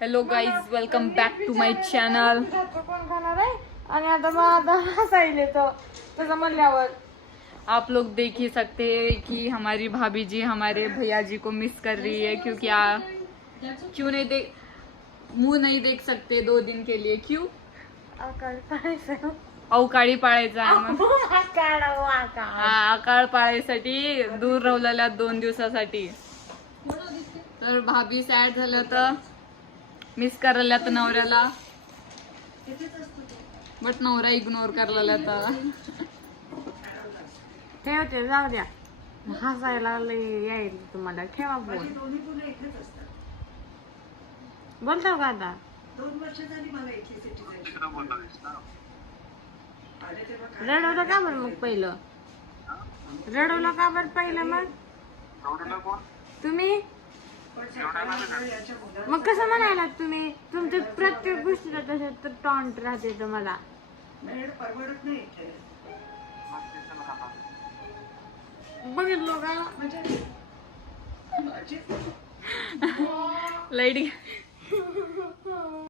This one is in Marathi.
Hello guys, welcome back to my channel. कोण खाणार आहे आणि आता मग हसायले तो तसं म्हणल्यावर आप लोग देख ही सकते हैं कि हमारी भाभी जी हमारे भैया जी को मिस कर रही है, क्योंकि क्यों नहीं देख मुंह नहीं देख सकते 2 दिन के लिए। क्यों? अवकाळी पाळायचा आहे मग. आकाळ पाळायसाठी दूर राहिलेल्या 2 दिवसासाठी. तर भाभी सॅड झालं तर मिस करायला तर नवऱ्याला, बट नवरा इग्नोर करायला तर ठेवते, जाऊ द्या. हसायला यायला तुम्हाला. ठेवा फोन. बोलतो का आता? 2 वर्ष झाली मला इथली सिटीजनशिप. रडवलं का बरं मग पहिलं? रडवलं का बरं पहिलं मग? तुम्ही मग कसं म्हणायला तुम्ही? तुमच्या प्रत्येक गोष्टीला तसं तर टॉन्ट राहते तुम्हाला. परवडत नाही इथे. बघितलो का? म्हणजे लाईट